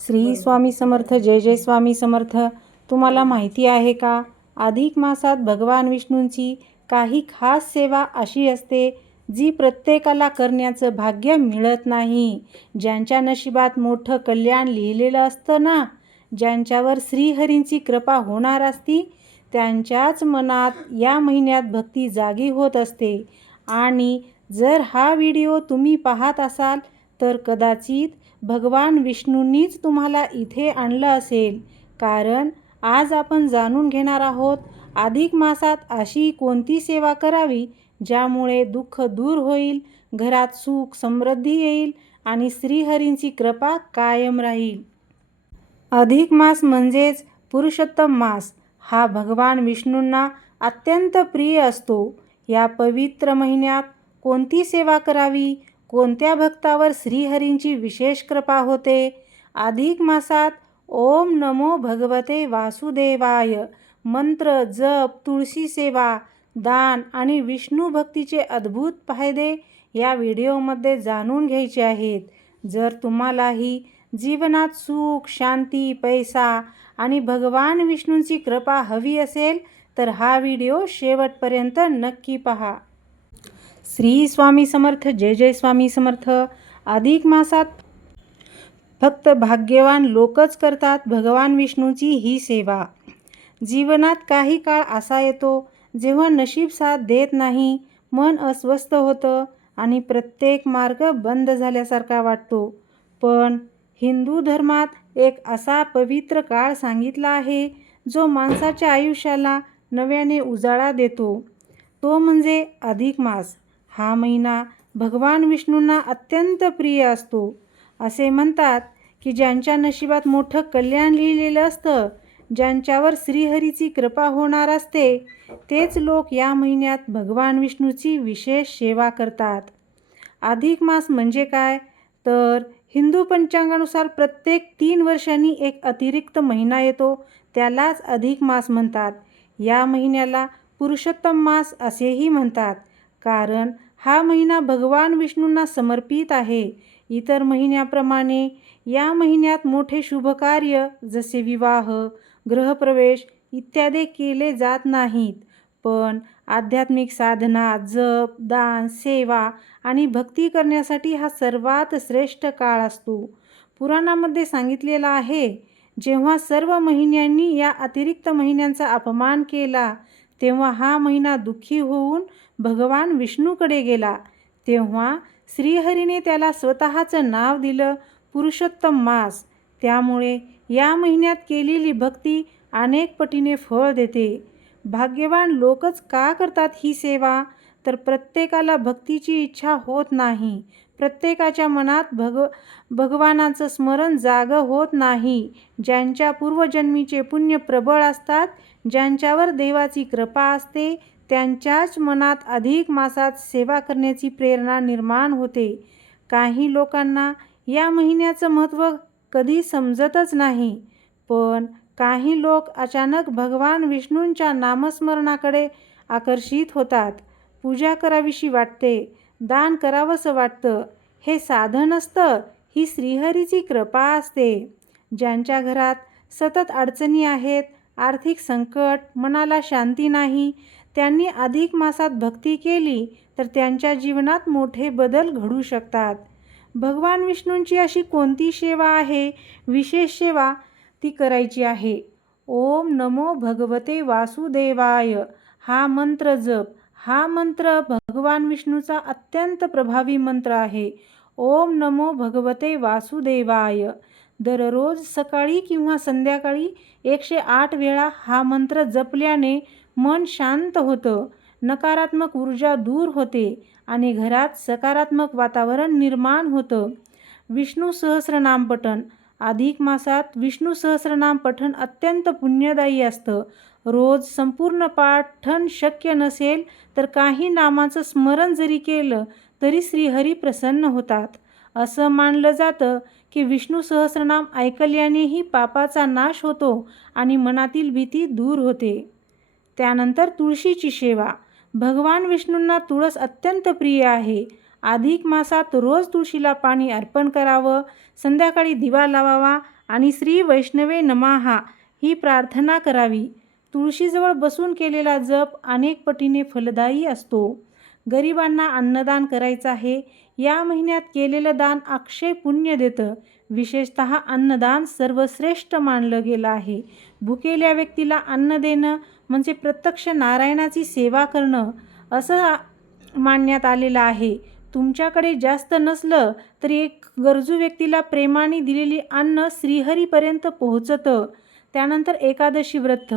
श्री स्वामी समर्थ. जय जय स्वामी समर्थ. तुम्हाला माहिती आहे का, अधिक मासात भगवान विष्णूंची काही खास सेवा अशी असते जी प्रत्येकाला करण्याचं भाग्य मिळत नाही. ज्यांच्या नशिबात मोठं कल्याण लिहिलेलं असतं ना, ज्यांच्यावर श्रीहरींची कृपा होणार असती, त्यांच्याच मनात या महिन्यात भक्ती जागी होत असते. आणि जर हा व्हिडिओ तुम्ही पाहत असाल तर कदाचित भगवान विष्णूंनीच तुम्हाला इथे आणलं असेल. कारण आज आपण जाणून घेणार आहोत, अधिक मासात अशी कोणती सेवा करावी ज्यामुळे दुःख दूर होईल, घरात सुख समृद्धी येईल आणि श्रीहरींची कृपा कायम राहील. अधिक मास म्हणजेच पुरुषोत्तम मास हा भगवान विष्णूंना अत्यंत प्रिय असतो. या पवित्र महिन्यात कोणती सेवा करावी, कोणत्या भक्तावर श्रीहरींची विशेष कृपा होते? अधिक मासात ओम नमो भगवते वासुदेवाय मंत्र जप, तुळशी सेवा, दान आणि विष्णू भक्तीचे अद्भुत फायदे या व्हिडिओमध्ये जाणून घ्यायचे आहेत. जर तुम्हालाही जीवनात सुख, शांती, पैसा आणि भगवान विष्णूंची कृपा हवी असेल तर हा व्हिडिओ शेवटपर्यंत नक्की पहा. श्री स्वामी समर्थ. जय जय स्वामी समर्थ. अधिक मासात फक्त भाग्यवान लोकच करतात भगवान विष्णूची ही सेवा. जीवनात काही काळ असा येतो जेव्हा नशीब साथ देत नाही, मन अस्वस्थ होतं आणि प्रत्येक मार्ग बंद झाल्यासारखा वाटतो. पण हिंदू धर्मात एक असा पवित्र काळ सांगितला आहे जो माणसाच्या आयुष्याला नव्याने उजाळा देतो. तो म्हणजे अधिक मास. हा महिना भगवान विष्णूंना अत्यंत प्रिय असतो. असे म्हणतात की ज्यांच्या नशिबात मोठं कल्याण लिहिलेलं असतं, ज्यांच्यावर श्रीहरीची कृपा होणार असते, तेच लोक या महिन्यात भगवान विष्णूची विशेष सेवा करतात. अधिक मास म्हणजे काय तर हिंदू पंचांगानुसार प्रत्येक 3 वर्षांनी एक अतिरिक्त महिना येतो, त्यालाच अधिक मास म्हणतात. या महिन्याला पुरुषोत्तम मास असेही म्हणतात कारण हा महिना भगवान विष्णूंना समर्पित आहे. इतर महिन्याप्रमाणे या महिन्यात मोठे शुभकार्य जसे विवाह, गृहप्रवेश इत्यादी केले जात नाहीत. पण आध्यात्मिक साधना, जप, दान, सेवा आणि भक्ती करण्यासाठी हा सर्वात श्रेष्ठ काळ असतो. पुराणामध्ये सांगितलेलं आहे, जेव्हा सर्व महिन्यांनी या अतिरिक्त महिन्यांचा अपमान केला, तेव्हा हा महिना दुःखी होऊन भगवान विष्णूकडे गेला. तेव्हा श्रीहरीने त्याला स्वतःचं नाव दिलं, पुरुषोत्तम मास. त्यामुळे या महिन्यात केलेली भक्ती अनेक पटीने फळ देते. भाग्यवान लोकच का करतात ही सेवा तर प्रत्येकाला भक्तीची इच्छा होत नाही. प्रत्येकाच्या मनात भगवानाचं स्मरण जागं होत नाही. ज्यांच्या पूर्वजन्मीचे पुण्य प्रबळ असतात, ज्यांच्यावर देवाची कृपा असते, त्यांच्याच मनात अधिक मासात सेवा करण्याची प्रेरणा निर्माण होते. काही लोकांना या महिन्याचं महत्त्व कधी समजतच नाही. पण काही लोक अचानक भगवान विष्णूंच्या नामस्मरणाकडे आकर्षित होतात. पूजा करावीशी वाटते, दान करावंसं वाटतं. हे साधन असतं, ही श्रीहरीची कृपा असते. ज्यांच्या घरात सतत अडचणी आहेत, आर्थिक संकट, मनाला शांती नाही, त्यांनी अधिक मासात भक्ती केली तर त्यांच्या जीवनात मोठे बदल घडू शकतात. भगवान विष्णूंची अशी कोणती सेवा आहे, विशेष सेवा ती करायची आहे? ओम नमो भगवते वासुदेवाय हा मंत्र जप. हा मंत्र भगवान विष्णूचा अत्यंत प्रभावी मंत्र आहे. ओम नमो भगवते वासुदेवाय. दररोज सकाळी किंवा संध्याकाळी 108 वेळा हा मंत्र जपल्याने मन शांत होतं, नकारात्मक ऊर्जा दूर होते आणि घरात सकारात्मक वातावरण निर्माण होतं. विष्णू सहस्रनाम पठण. अधिक मासात विष्णू सहस्रनाम पठण अत्यंत पुण्यदायी असतं. रोज संपूर्ण पाठण शक्य नसेल तर काही नामाचं स्मरण जरी केलं तरी श्रीहरी प्रसन्न होतात. असं मानलं जातं की विष्णू सहस्रनाम ऐकल्यानेही पापाचा नाश होतो आणि मनातील भीती दूर होते. त्यानंतर तुळशीची सेवा. भगवान विष्णूंना तुळस अत्यंत प्रिय आहे. अधिक मासात रोज तुळशीला पाणी अर्पण करावं, संध्याकाळी दिवा लावावा आणि श्री वैष्णवे नमः ही प्रार्थना करावी. तुळशीजवळ बसून केलेला जप अनेक पटीने फलदायी असतो. गरिबांना अन्नदान करायचं आहे. या महिन्यात केलेलं दान अक्षय पुण्य देतं. विशेषतः अन्नदान सर्वश्रेष्ठ मानलं गेलं आहे. भुकेल्या व्यक्तीला अन्न देणं म्हणजे प्रत्यक्ष नारायणाची सेवा करणं असं मानण्यात आलेलं आहे. तुमच्याकडे जास्त नसलं तरी एक गरजू व्यक्तीला प्रेमाने दिलेली अन्न श्रीहरीपर्यंत पोहोचतं. त्यानंतर एकादशी व्रत.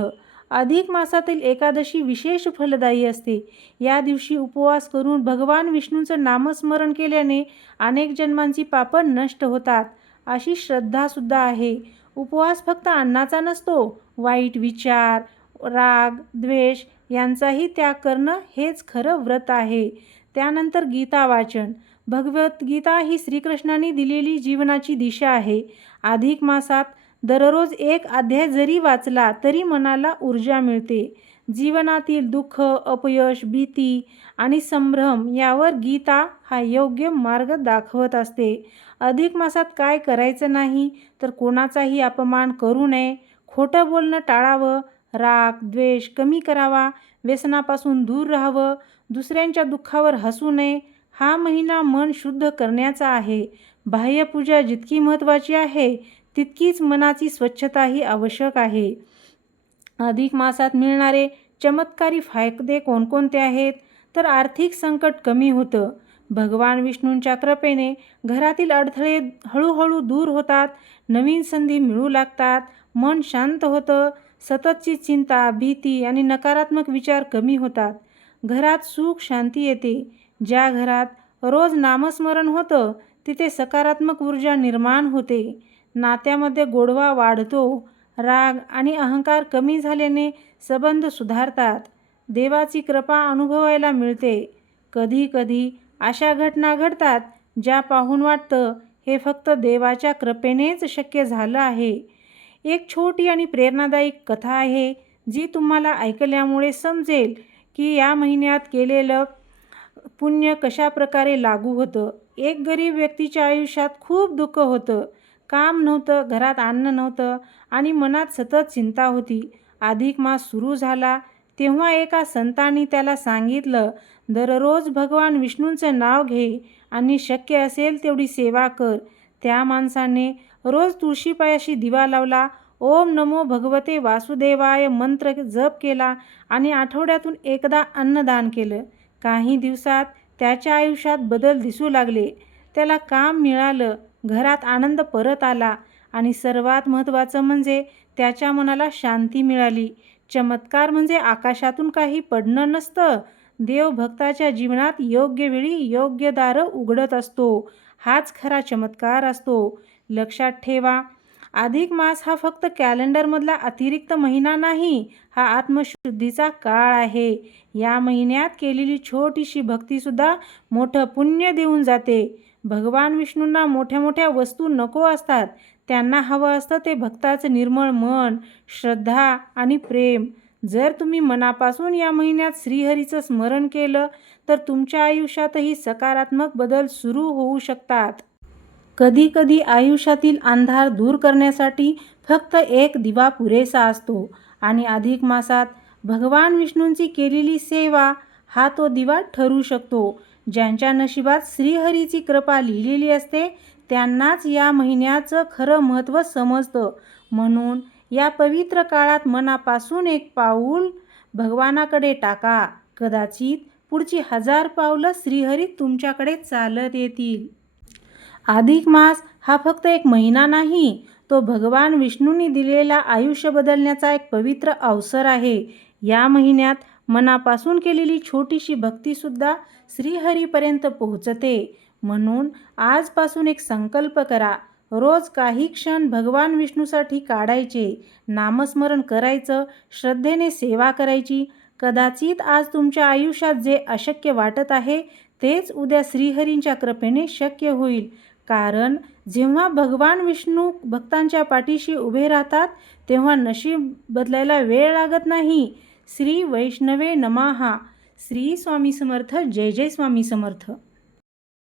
अधिक मासातील एकादशी विशेष फलदायी असते. या दिवशी उपवास करून भगवान विष्णूंचं नामस्मरण केल्याने अनेक जन्मांची पापं नष्ट होतात अशी श्रद्धासुद्धा आहे. उपवास फक्त अन्नाचा नसतो. वाईट विचार, राग, द्वेष यांचाही त्याग करणं हेच खरं व्रत आहे. त्यानंतर गीता वाचन. भगवद्गीता ही श्रीकृष्णाने दिलेली जीवनाची दिशा आहे. अधिक मासात दररोज एक अध्याय जरी वाचला तरी मनाला ऊर्जा मिळते. जीवनातील दुःख, अपयश, भीती आणि संभ्रम यावर गीता हा योग्य मार्ग दाखवत असते. अधिक मासात काय करायचं नाही तर कोणाचाही अपमान करू नये, खोटं बोलणं टाळावं, राग, द्वेष कमी करावा, व्यसनापासून दूर राहावं, दुसऱ्यांच्या दुःखावर हसू नये. हा महिना मन शुद्ध करण्याचा आहे. बाह्यपूजा जितकी महत्त्वाची आहे तितकीच मनाची स्वच्छताही आवश्यक आहे. अधिक मासात मिळणारे चमत्कारी फायदे कोणकोणते आहेत तर आर्थिक संकट कमी होतं. भगवान विष्णूंच्या कृपेने घरातील अडथळे हळूहळू दूर होतात. नवीन संधी मिळू लागतात. मन शांत होतं. सततची चिंता, भीती आणि नकारात्मक विचार कमी होतात. घरात सुख शांती येते. ज्या घरात रोज नामस्मरण होतं तिथे सकारात्मक ऊर्जा निर्माण होते. नात्यामध्ये गोडवा वाढतो. राग आणि अहंकार कमी झाल्याने संबंध सुधारतात. देवाची कृपा अनुभवायला मिळते. कधी कधी अशा घटना घडतात ज्या पाहून वाटतं हे फक्त देवाच्या कृपेनेच शक्य झालं आहे. एक छोटी आणि प्रेरणादायी कथा आहे जी तुम्हाला ऐकल्यामुळे समजेल की या महिन्यात केलेलं पुण्य कशा प्रकारे लागू होतं. एक गरीब व्यक्तीच्या आयुष्यात खूप दुःख होतं. काम नव्हतं, घरात अन्न नव्हतं आणि मनात सतत चिंता होती. अधिक मास सुरू झाला तेव्हा एका संतांनी त्याला सांगितलं, दररोज भगवान विष्णूंचं नाव घे आणि शक्य असेल तेवढी सेवा कर. त्या माणसाने रोज तुळशीपायाशी दिवा लावला, ओम नमो भगवते वासुदेवाय मंत्र जप केला आणि आठवड्यातून एकदा अन्नदान केलं. काही दिवसात त्याच्या आयुष्यात बदल दिसू लागले. त्याला काम मिळालं, घरात आनंद परत आला आणि सर्वात महत्त्वाचं म्हणजे त्याच्या मनाला शांती मिळाली. चमत्कार म्हणजे आकाशातून काही पडणं नसतं. देव भक्ताच्या जीवनात योग्य वेळी योग्य दारं उघडत असतो. हाच खरा चमत्कार असतो. लक्षात ठेवा, अधिक मास हा फक्त कॅलेंडरमधला अतिरिक्त महिना नाही, हा आत्मशुद्धीचा काळ आहे. या महिन्यात केलेली छोटीशी भक्तीसुद्धा मोठं पुण्य देऊन जाते. भगवान विष्णूंना मोठ्या मोठ्या वस्तू नको असतात. त्यांना हवं असतं ते भक्ताचं निर्मळ मन, श्रद्धा आणि प्रेम. जर तुम्ही मनापासून या महिन्यात श्रीहरीचं स्मरण केलं तर तुमच्या आयुष्यातही सकारात्मक बदल सुरू होऊ शकतात. कधीकधी आयुष्यातील अंधार दूर करण्यासाठी फक्त एक दिवा पुरेसा असतो आणि अधिक मासात भगवान विष्णूंची केलेली सेवा हा तो दिवा ठरू शकतो. ज्यांच्या नशिबात श्रीहरीची कृपा लिहिलेली असते त्यांनाच या महिन्याचं खरं महत्त्व समजतं. म्हणून या पवित्र काळात मनापासून एक पाऊल भगवानाकडे टाका. कदाचित पुढची 1000 पावलं श्रीहरी तुमच्याकडे चालत येतील. अधिक मास हा फक्त एक महिना नाही, तो भगवान विष्णूंनी दिलेला आयुष्य बदलण्याचा एक पवित्र अवसर आहे. या महिन्यात मनापासून केलेली छोटीशी भक्तीसुद्धा श्रीहरीपर्यंत पोहोचते. म्हणून आजपासून एक संकल्प करा, रोज काही क्षण भगवान विष्णूसाठी काढायचे, नामस्मरण करायचं, श्रद्धेने सेवा करायची. कदाचित आज तुमच्या आयुष्यात जे अशक्य वाटत आहे तेच उद्या श्रीहरींच्या कृपेने शक्य होईल. कारण जेव्हा भगवान विष्णू भक्तांच्या पाठीशी उभे राहतात तेव्हा नशीब बदलायला वेळ लागत नाही. श्री वैष्णवे नमः. श्री स्वामी समर्थ. जय जय स्वामी समर्थ.